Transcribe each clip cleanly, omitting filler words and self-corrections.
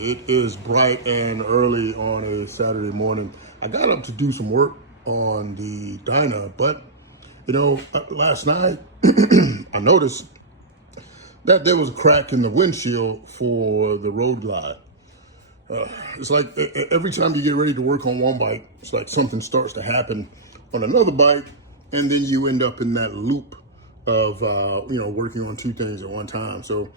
It is bright and early on a Saturday morning. I got up to do some work on the Dyna, but last night I noticed that there was a crack in the windshield for the Road Glide. It's like every time you get ready to work on one bike, it's like something starts to happen on another bike, and then you end up in that loop of working on two things at one time. So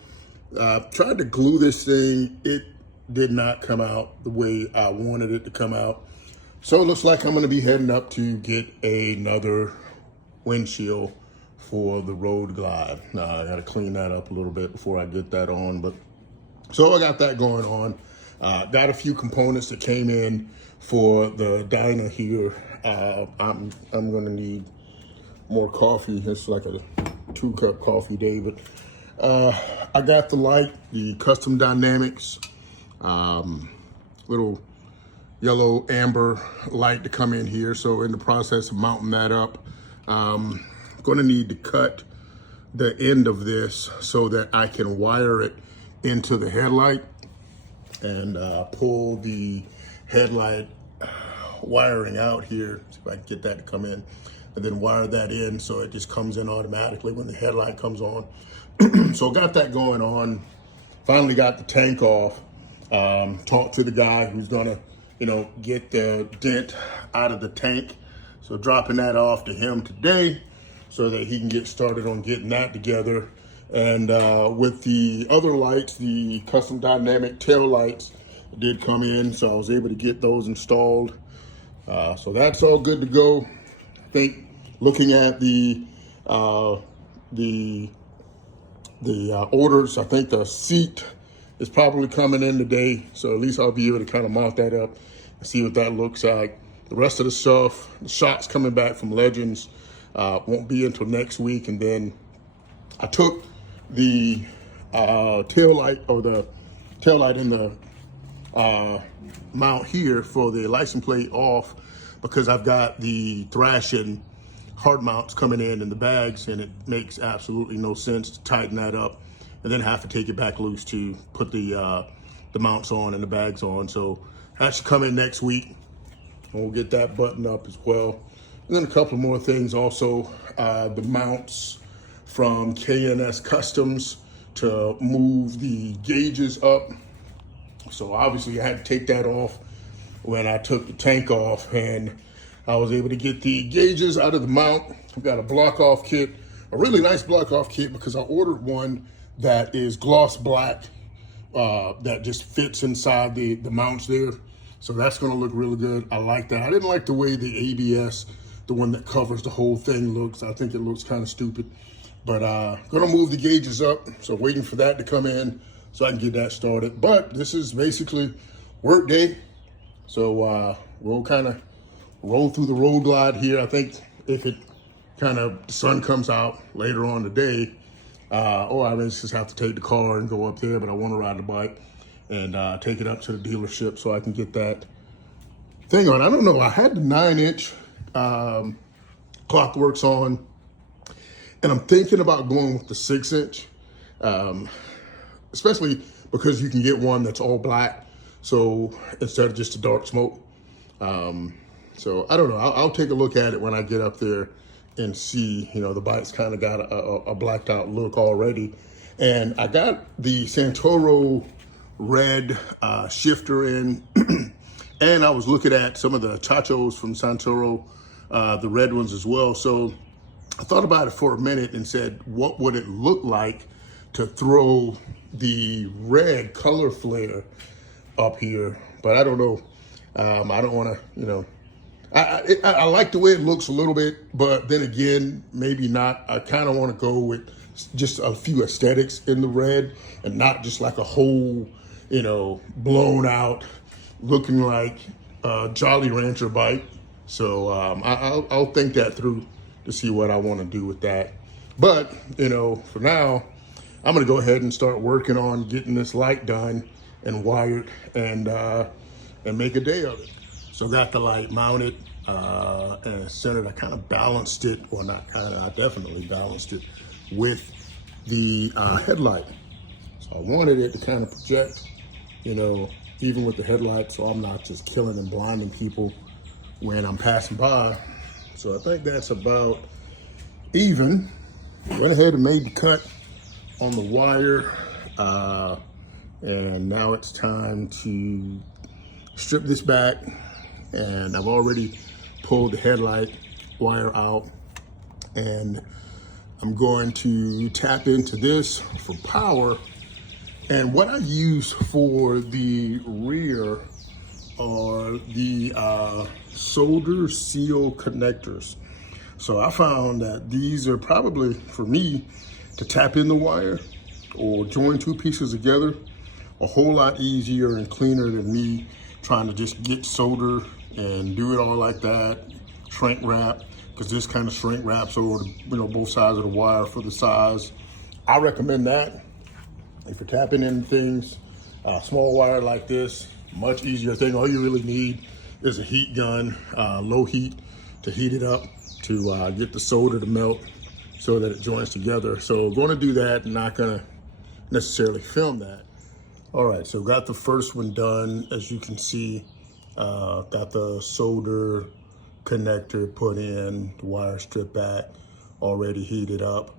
tried to glue this thing. It did not come out the way I wanted it to come out. So it looks like I'm going to be heading up to get another windshield for the Road Glide. Now I got to clean that up a little bit before I get that on, but so I got that going on. Got a few components that came in for the Dyna here. I'm going to need more coffee. It's like a 2-cup coffee day, but I got the light, the custom dynamics, little yellow amber light to come in here. So in the process of mounting that up, I'm going to need to cut the end of this so that I can wire it into the headlight and pull the headlight wiring out here. See if I can get that to come in, and then wire that in so it just comes in automatically when the headlight comes on. So got that going on. Finally got the tank off. Talked to the guy who's gonna, get the dent out of the tank. So dropping that off to him today so that he can get started on getting that together. And with the other lights, the custom dynamic tail lights did come in, so I was able to get those installed. So that's all good to go. I think looking at the orders, I think the seat is probably coming in today. So at least I'll be able to kind of mount that up and see what that looks like. The rest of the stuff, the shots coming back from Legends, won't be until next week. And then I took the tail light in the mount here for the license plate off, because I've got the thrashing hard mounts coming in the bags, and it makes absolutely no sense to tighten that up and then have to take it back loose to put the mounts on and the bags on. So that should come in next week, and we'll get that buttoned up as well. And then a couple more things also, the mounts from K&S Customs to move the gauges up. So obviously I had to take that off when I took the tank off, and I was able to get the gauges out of the mount. I've got a block off kit, a really nice block off kit, because I ordered one that is gloss black, that just fits inside the mounts there. So that's gonna look really good. I like that. I didn't like the way the ABS, the one that covers the whole thing, looks. I think it looks kind of stupid. But gonna move the gauges up, so waiting for that to come in so I can get that started. But this is basically work day, so we'll kind of roll through the Road Glide here. I think if the sun comes out later on today, or I may just have to take the car and go up there, but I want to ride the bike and take it up to the dealership so I can get that thing on. I don't know, I had the 9-inch Clockworks on, and I'm thinking about going with the 6-inch, especially because you can get one that's all black, so instead of just a dark smoke. So I don't know, I'll take a look at it when I get up there and see. The bike's kind of got a blacked out look already. And I got the Santoro red shifter in, and I was looking at some of the Chachos from Santoro, the red ones as well. So I thought about it for a minute and said, what would it look like to throw the red color flare up here? But I don't know. I don't want to, I like the way it looks a little bit, but then again, maybe not. I kind of want to go with just a few aesthetics in the red, and not just like a whole, blown out, looking like a Jolly Rancher bike. So I'll think that through to see what I want to do with that. But, for now, I'm going to go ahead and start working on getting this light done and wired, and make a day of it. So got the light mounted and centered. I kind of balanced it, well, not kind of, I definitely balanced it with the headlight. So I wanted it to kind of project you know, even with the headlight, so I'm not just killing and blinding people when I'm passing by. So I think that's about even. Went ahead and made the cut on the wire. And now it's time to strip this back. And I've already pulled the headlight wire out. And I'm going to tap into this for power. And what I use for the rear are the solder seal connectors. So I found that these are probably, for me, to tap in the wire or join two pieces together, a whole lot easier and cleaner than me trying to just get solder and do it all like that, shrink wrap, because this kind of shrink wraps over the, both sides of the wire for the size. I recommend that. If you're tapping in things, small wire like this, much easier thing. All you really need is a heat gun, low heat, to heat it up, to get the solder to melt so that it joins together. So going to do that, not gonna necessarily film that. All right, so got the first one done. As you can see, got the solder connector put in, the wire stripped back, already heated up.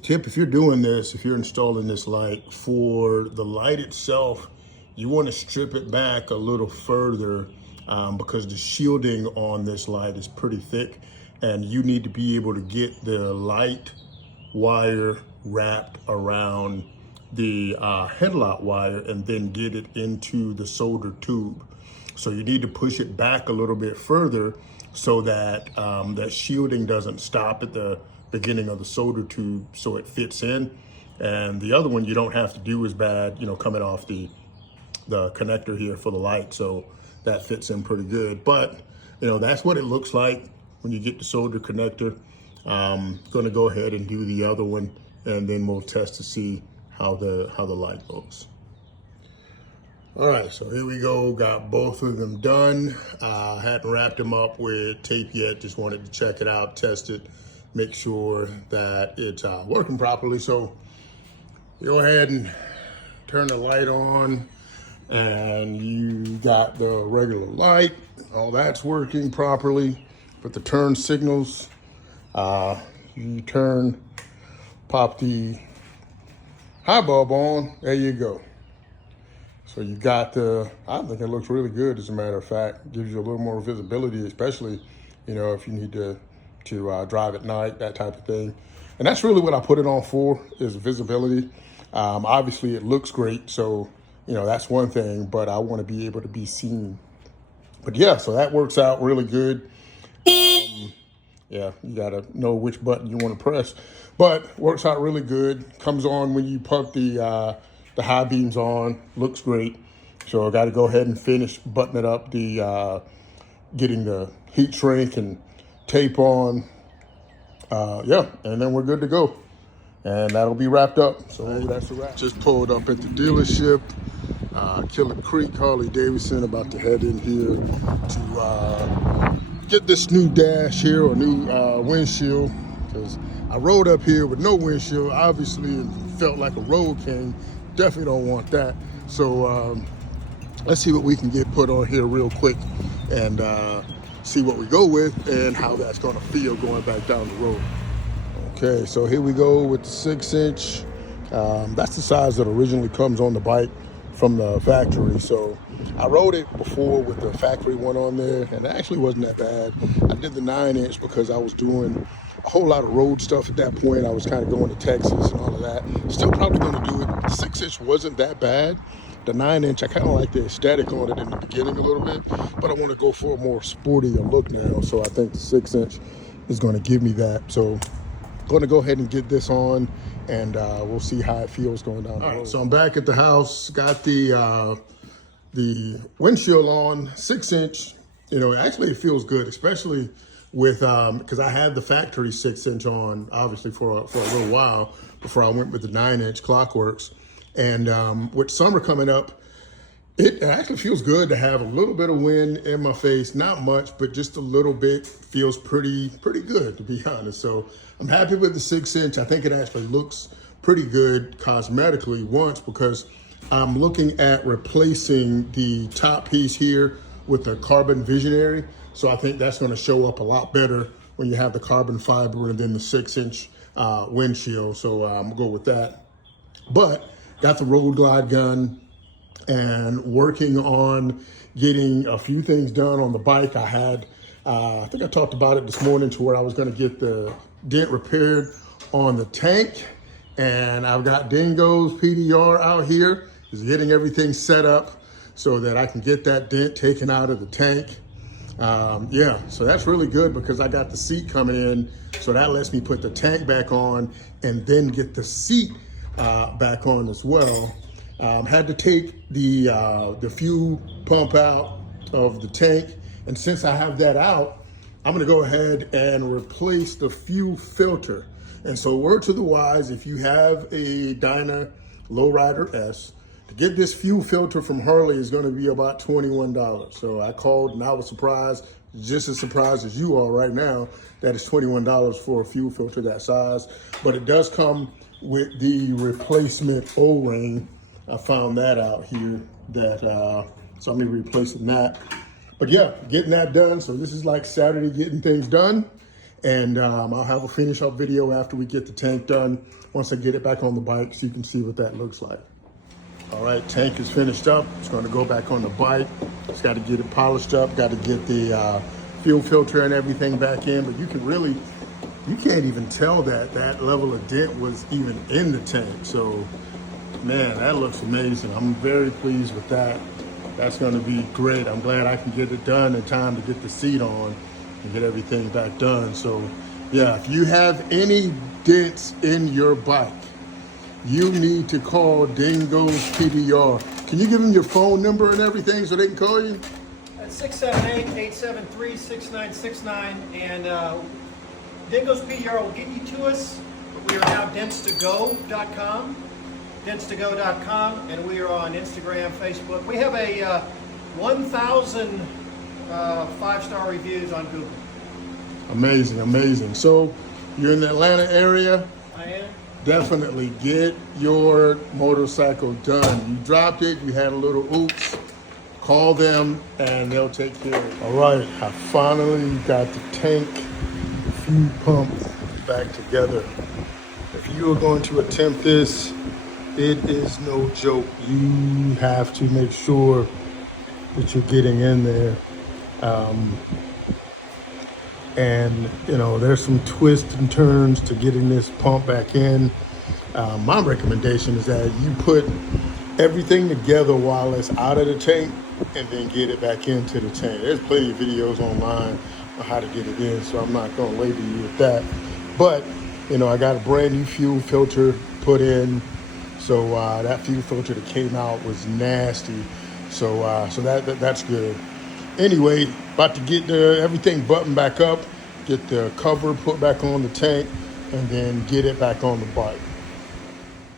Tip, if you're doing this, if you're installing this light, for the light itself, you want to strip it back a little further because the shielding on this light is pretty thick, and you need to be able to get the light wire wrapped around the headlight wire and then get it into the solder tube. So you need to push it back a little bit further so that that shielding doesn't stop at the beginning of the solder tube, so it fits in. And the other one you don't have to do as bad, coming off the connector here for the light, so that fits in pretty good. But that's what it looks like when you get the solder connector. Gonna go ahead and do the other one, and then we'll test to see how the light looks. All right, so here we go. Got both of them done. Hadn't wrapped them up with tape yet. Just wanted to check it out, test it, make sure that it's working properly. So go ahead and turn the light on, and you got the regular light. All that's working properly. But the turn signals, you turn, pop the high bulb on, there you go. So you got I think it looks really good, as a matter of fact. Gives you a little more visibility, especially, if you need to drive at night, that type of thing. And that's really what I put it on for, is visibility. Obviously it looks great, so, that's one thing, but I want to be able to be seen. But yeah, so that works out really good. Yeah, you gotta know which button you want to press, but works out really good. Comes on when you put the high beams on, looks great. So I got to go ahead and finish buttoning up the getting the heat shrink and tape on. Yeah, and then we're good to go, and that'll be wrapped up. So that's a wrap. Just pulled up at the dealership, Killer Creek, Harley Davidson, about to head in here to get this new dash here, or new windshield, because I rode up here with no windshield, obviously, and felt like a road king. Definitely don't want that. So let's see what we can get put on here real quick, and see what we go with and how that's gonna feel going back down the road. Okay, so here we go with the 6-inch. That's the size that originally comes on the bike from the factory. So I rode it before with the factory one on there, and it actually wasn't that bad. I did the 9-inch because I was doing a whole lot of road stuff at that point. I was kind of going to Texas and all of that. Still probably going to do it. The 6-inch wasn't that bad. The 9-inch, I kind of like the aesthetic on it in the beginning a little bit, but I want to go for a more sportier look now. So I think the 6-inch is going to give me that. So I'm going to go ahead and get this on, and we'll see how it feels going down the road. Right, so I'm back at the house, got the windshield on, 6-inch. Actually it feels good, especially with, because I had the factory 6-inch on, obviously, for a little while before I went with the 9-inch Clockworks. And with summer coming up, it actually feels good to have a little bit of wind in my face. Not much, but just a little bit. Feels pretty good, to be honest. So I'm happy with the 6-inch. I think it actually looks pretty good cosmetically once, because I'm looking at replacing the top piece here with the carbon visionary. So I think that's gonna show up a lot better when you have the carbon fiber and then the 6-inch windshield. So I'm gonna go with that. But got the road glide gun and working on getting a few things done on the bike. I had, I think I talked about it this morning, to where I was gonna get the dent repaired on the tank. And I've got Dingo's PDR out here, is getting everything set up so that I can get that dent taken out of the tank. Yeah, so that's really good because I got the seat coming in, so that lets me put the tank back on and then get the seat back on as well. Had to take the fuel pump out of the tank, and since I have that out, I'm gonna go ahead and replace the fuel filter. And so word to the wise, if you have a Dyna Lowrider S, to get this fuel filter from Harley is gonna be about $21. So I called and I was surprised, just as surprised as you are right now, that it's $21 for a fuel filter that size. But it does come with the replacement O-ring. I found that out here, that so I'm gonna be replacing that. But yeah, getting that done. So this is like Saturday getting things done. And I'll have a finish up video after we get the tank done, once I get it back on the bike, so you can see what that looks like. All right, tank is finished up. It's gonna go back on the bike. Just gotta get it polished up, gotta get the fuel filter and everything back in, but you can't even tell that that level of dent was even in the tank. So, man, that looks amazing. I'm very pleased with that. That's gonna be great. I'm glad I can get it done in time to get the seat on and get everything back done. So, yeah, if you have any dents in your bike, you need to call Dingo's PDR. Can you give them your phone number and everything so they can call you? That's 678-873-6969, and Dingo's PDR will get you to us. We are now dents2go.com, and we are on Instagram, Facebook. We have a 1,000 5-star reviews on Google. Amazing, amazing. So you're in the Atlanta area? I am. Definitely get your motorcycle done. You dropped it, you had a little oops, call them and they'll take care of it. All right, I finally got the tank, the fuel pump back together. If you are going to attempt this, it is no joke. You have to make sure that you're getting in there. And you know, there's some twists and turns to getting this pump back in. My recommendation is that you put everything together while it's out of the tank and then get it back into the tank. There's plenty of videos online on how to get it in, so I'm not gonna label you with that. But you know, I got a brand new fuel filter put in. So that fuel filter that came out was nasty. So that's good. Anyway, about to get everything buttoned back up, get the cover put back on the tank, and then get it back on the bike.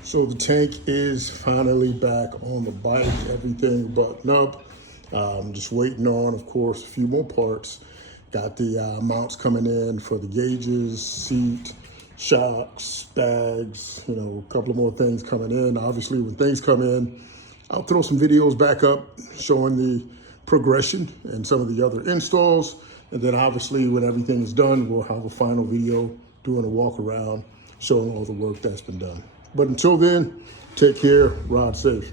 So the tank is finally back on the bike, everything buttoned up. I'm just waiting on, of course, a few more parts. Got the mounts coming in for the gauges, seat, shocks, bags, you know, a couple of more things coming in. Obviously, when things come in, I'll throw some videos back up showing the progression and some of the other installs. And then obviously when everything is done, we'll have a final video doing a walk around, showing all the work that's been done. But until then, take care, ride safe.